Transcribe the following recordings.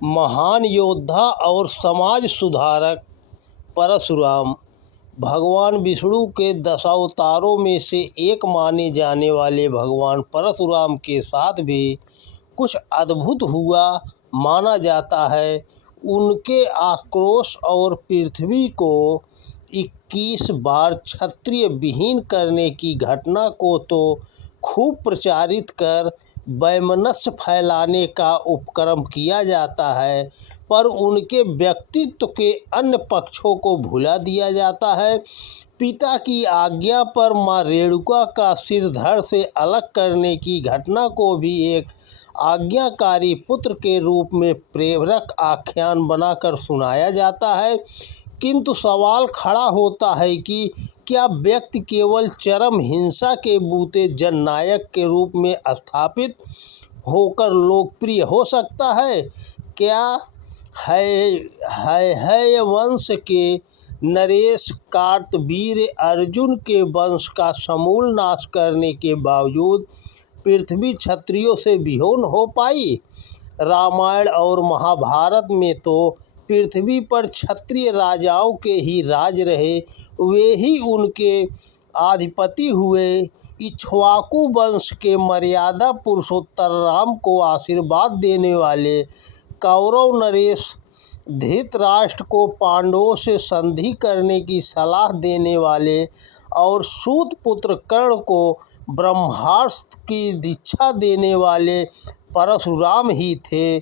महान योद्धा और समाज सुधारक परशुराम भगवान विष्णु के दशावतारों में से एक माने जाने वाले भगवान परशुराम के साथ भी कुछ अद्भुत हुआ माना जाता है। उनके आक्रोश और पृथ्वी को 21 बार क्षत्रिय विहीन करने की घटना को तो खूब प्रचारित कर वैमनस्य फैलाने का उपक्रम किया जाता है, पर उनके व्यक्तित्व के अन्य पक्षों को भुला दिया जाता है। पिता की आज्ञा पर मां रेणुका का सिर धड़ से अलग करने की घटना को भी एक आज्ञाकारी पुत्र के रूप में प्रेरक आख्यान बनाकर सुनाया जाता है। किंतु सवाल खड़ा होता है कि क्या व्यक्ति केवल चरम हिंसा के बूते जननायक के रूप में स्थापित होकर लोकप्रिय हो सकता है? क्या है वंश के नरेश कार्तवीर्य अर्जुन के वंश का समूल नाश करने के बावजूद पृथ्वी क्षत्रियों से विहोन हो पाई? रामायण और महाभारत में तो पृथ्वी पर क्षत्रिय राजाओं के ही राज रहे, वे ही उनके अधिपति हुए। इक्ष्वाकु वंश के मर्यादा पुरुषोत्तर राम को आशीर्वाद देने वाले कौरव नरेश धृतराष्ट्र को पांडवों से संधि करने की सलाह देने वाले और सूत पुत्र कर्ण को ब्रह्मास्त्र की दीक्षा देने वाले परशुराम ही थे।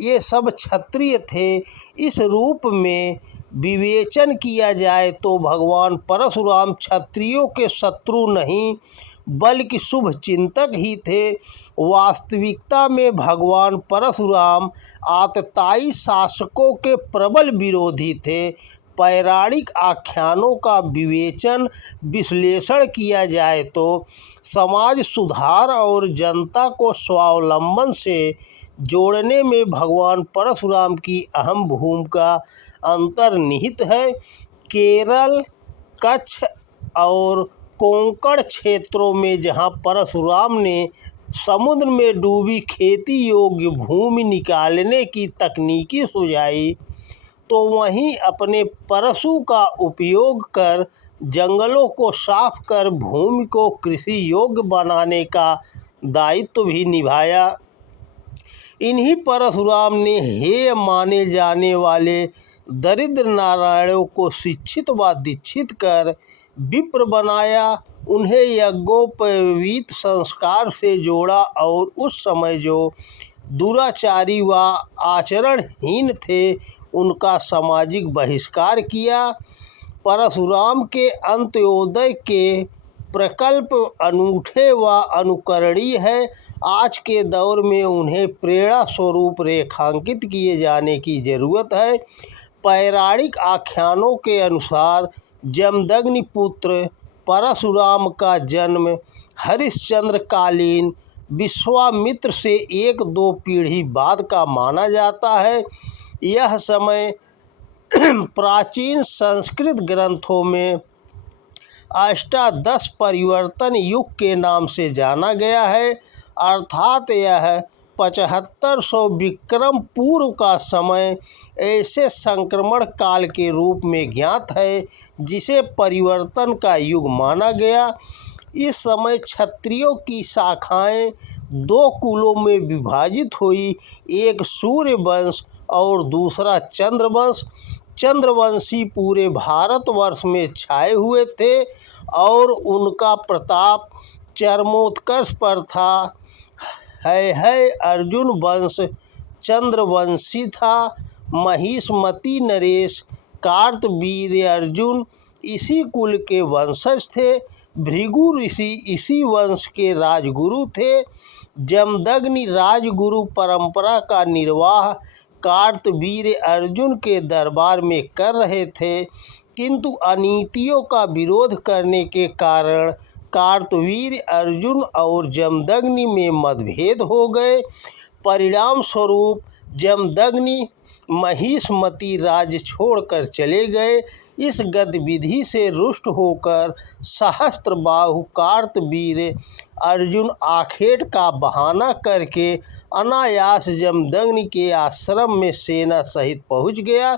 ये सब क्षत्रिय थे। इस रूप में विवेचन किया जाए तो भगवान परशुराम क्षत्रियों के शत्रु नहीं बल्कि शुभ चिंतक ही थे। वास्तविकता में भगवान परशुराम आतताई शासकों के प्रबल विरोधी थे। पौराणिक आख्यानों का विश्लेषण किया जाए तो समाज सुधार और जनता को स्वावलंबन से जोड़ने में भगवान परशुराम की अहम भूमिका अंतर्निहित है। केरल, कच्छ और कोंकण क्षेत्रों में जहां परशुराम ने समुद्र में डूबी खेती योग्य भूमि निकालने की तकनीकी सुझाई, तो वहीं अपने परशु का उपयोग कर जंगलों को साफ कर भूमि को कृषि योग्य बनाने का दायित्व भी निभाया। इन्हीं परशुराम ने हेय माने जाने वाले दरिद्र नारायणों को शिक्षित व दीक्षित कर विप्र बनाया, उन्हें यज्ञोपवीत संस्कार से जोड़ा और उस समय जो दुराचारी व आचरणहीन थे उनका सामाजिक बहिष्कार किया। परशुराम के अंत्योदय के प्रकल्प अनूठे व अनुकरणीय है। आज के दौर में उन्हें प्रेरणा स्वरूप रेखांकित किए जाने की जरूरत है। पौराणिक आख्यानों के अनुसार जमदग्नि पुत्र परशुराम का जन्म हरिश्चंद्र कालीन विश्वामित्र से 1-2 पीढ़ी बाद का माना जाता है। यह समय प्राचीन संस्कृत ग्रंथों में अष्टादश परिवर्तन युग के नाम से जाना गया है, अर्थात यह 7500 विक्रम पूर्व का समय ऐसे संक्रमण काल के रूप में ज्ञात है जिसे परिवर्तन का युग माना गया। इस समय क्षत्रियों की शाखाएं 2 कुलों में विभाजित हुई, एक सूर्य वंश और दूसरा चंद्रवंश। चंद्रवंशी पूरे भारतवर्ष में छाए हुए थे और उनका प्रताप चरमोत्कर्ष पर था। है अर्जुन वंश चंद्रवंशी था। महिष्मती नरेश कार्तवीर्य अर्जुन इसी कुल के वंशज थे। भृगु ऋषि इसी वंश के राजगुरु थे। जमदग्नि राजगुरु परंपरा का निर्वाह कार्तवीर्य अर्जुन के दरबार में कर रहे थे, किंतु अनीतियों का विरोध करने के कारण कार्तवीर्य अर्जुन और जमदग्नि में मतभेद हो गए। परिणाम स्वरूप जमदग्नि महिष्मती राज्य छोड़कर चले गए। इस गतिविधि से रुष्ट होकर सहस्त्रबाहु कार्तवीर अर्जुन आखेट का बहाना करके अनायास जमदग्नि के आश्रम में सेना सहित पहुंच गया।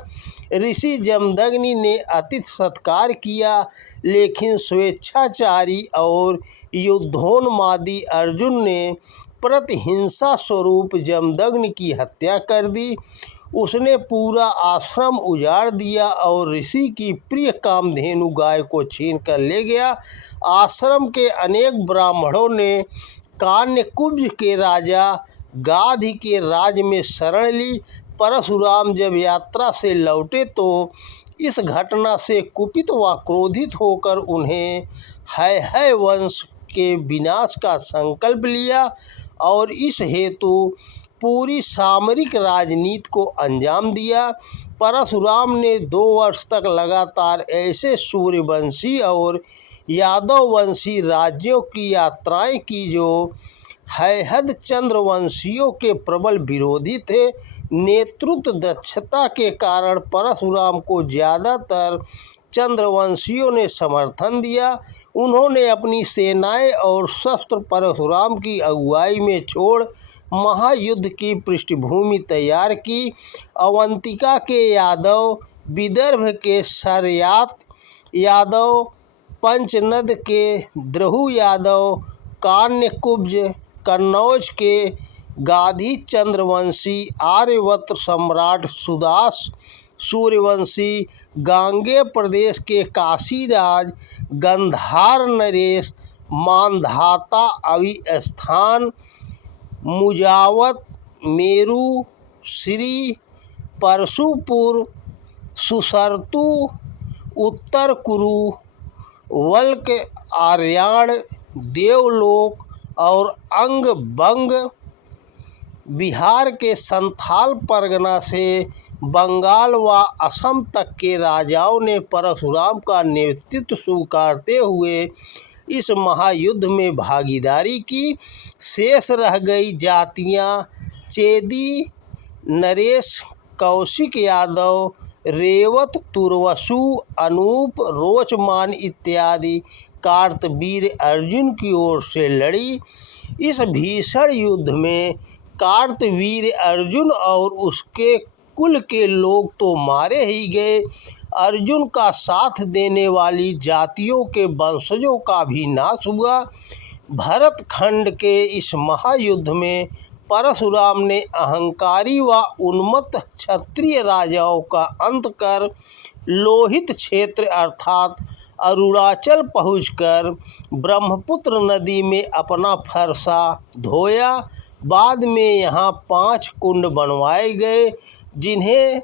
ऋषि जमदग्नि ने अतिथि सत्कार किया, लेकिन स्वेच्छाचारी और युद्धोन्मादी अर्जुन ने प्रतिहिंसा स्वरूप जमदग्नि की हत्या कर दी। उसने पूरा आश्रम उजाड़ दिया और ऋषि की प्रिय कामधेनु गाय को छीन कर ले गया। आश्रम के अनेक ब्राह्मणों ने कान्यकुब्ज के राजा गाधी के राज में शरण ली। परशुराम जब यात्रा से लौटे तो इस घटना से कुपित व क्रोधित होकर उन्हें है वंश के विनाश का संकल्प लिया और इस हेतु पूरी सामरिक राजनीति को अंजाम दिया। परशुराम ने 2 वर्ष तक लगातार ऐसे सूर्यवंशी और यादववंशी राज्यों की यात्राएं की जो हैहद चंद्रवंशियों के प्रबल विरोधी थे। नेतृत्व दक्षता के कारण परशुराम को ज़्यादातर चंद्रवंशियों ने समर्थन दिया। उन्होंने अपनी सेनाएं और शस्त्र परशुराम की अगुवाई में छोड़ महायुद्ध की पृष्ठभूमि तैयार की। अवंतिका के यादव, विदर्भ के शर्यात यादव, पंचनद के द्रहु यादव, कान्यकुब्ज, कन्नौज के गाधी चंद्रवंशी, आर्यवत सम्राट सुदास सूर्यवंशी, गांगेय प्रदेश के काशीराज, गंधार नरेश, मानधाता अविस्थान, मुजावत, मेरु, श्री, परशुपुर, सुसर्तु, उत्तर कुरु, वल्क, आर्याण, देवलोक और अंग बंग। बिहार के संथाल परगना से बंगाल व असम तक के राजाओं ने परशुराम का नेतृत्व स्वीकारते हुए इस महायुद्ध में भागीदारी की। शेष रह गई जातियां चेदी, नरेश, कौशिक यादव, रेवत, तुर्वसु, अनूप, रोचमान इत्यादि कार्तवीर अर्जुन की ओर से लड़ी। इस भीषण युद्ध में कार्तवीर अर्जुन और उसके कुल के लोग तो मारे ही गए, अर्जुन का साथ देने वाली जातियों के वंशजों का भी नाश हुआ। भरतखंड के इस महायुद्ध में परशुराम ने अहंकारी व उन्मत्त क्षत्रिय राजाओं का अंत कर लोहित क्षेत्र अर्थात अरुणाचल पहुंचकर ब्रह्मपुत्र नदी में अपना फरसा धोया। बाद में यहाँ 5 कुंड बनवाए गए, जिन्हें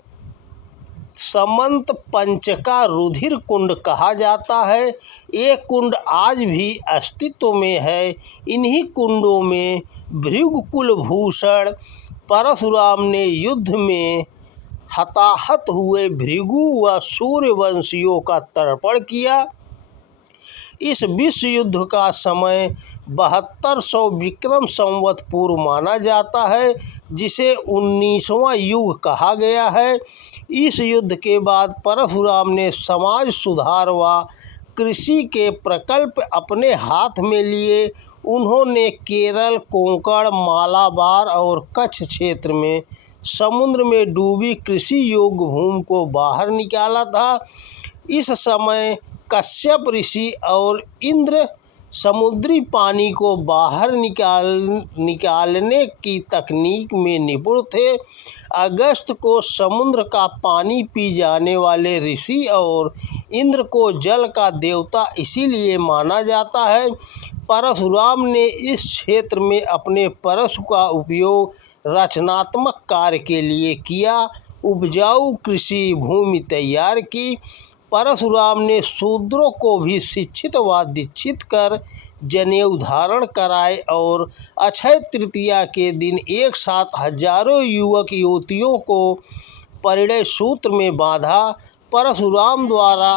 समंत पंचका रुधिर कुंड कहा जाता है। ये कुंड आज भी अस्तित्व में है। इन्हीं कुंडों में भृगुकुलभूषण परशुराम ने युद्ध में हताहत हुए भृगु व सूर्यवंशियों का तर्पण किया। इस विश्व युद्ध का समय 7200 विक्रम संवत पूर्व माना जाता है, जिसे 19वां युग कहा गया है। इस युद्ध के बाद परशुराम ने समाज सुधार व कृषि के प्रकल्प अपने हाथ में लिए। उन्होंने केरल, कोंकण, मालाबार और कच्छ क्षेत्र में समुद्र में डूबी कृषि योग्य भूमि को बाहर निकाला था। इस समय कश्यप ऋषि और इंद्र समुद्री पानी को बाहर निकालने की तकनीक में निपुण थे। अगस्त को समुद्र का पानी पी जाने वाले ऋषि और इंद्र को जल का देवता इसीलिए माना जाता है। परशुराम ने इस क्षेत्र में अपने परशु का उपयोग रचनात्मक कार्य के लिए किया, उपजाऊ कृषि भूमि तैयार की। परशुराम ने शूद्रों को भी शिक्षित व दीक्षित कर जनेऊ धारण कराए और अक्षय तृतीया के दिन एक साथ हजारों युवक युवतियों को परिणय सूत्र में बांधा। परशुराम द्वारा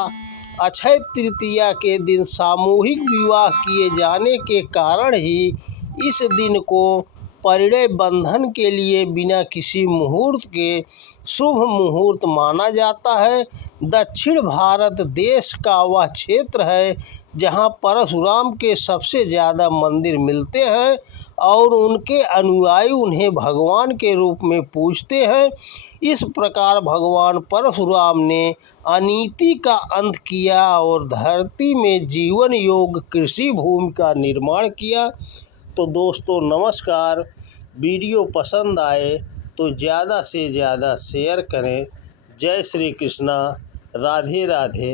अक्षय तृतीया के दिन सामूहिक विवाह किए जाने के कारण ही इस दिन को परिणय बंधन के लिए बिना किसी मुहूर्त के शुभ मुहूर्त माना जाता है। दक्षिण भारत देश का वह क्षेत्र है जहाँ परशुराम के सबसे ज़्यादा मंदिर मिलते हैं और उनके अनुयायी उन्हें भगवान के रूप में पूजते हैं। इस प्रकार भगवान परशुराम ने अनीति का अंत किया और धरती में जीवन योग कृषि भूमि का निर्माण किया। तो दोस्तों नमस्कार, वीडियो पसंद आए तो ज़्यादा से ज़्यादा शेयर करें। जय श्री कृष्णा, राधे राधे।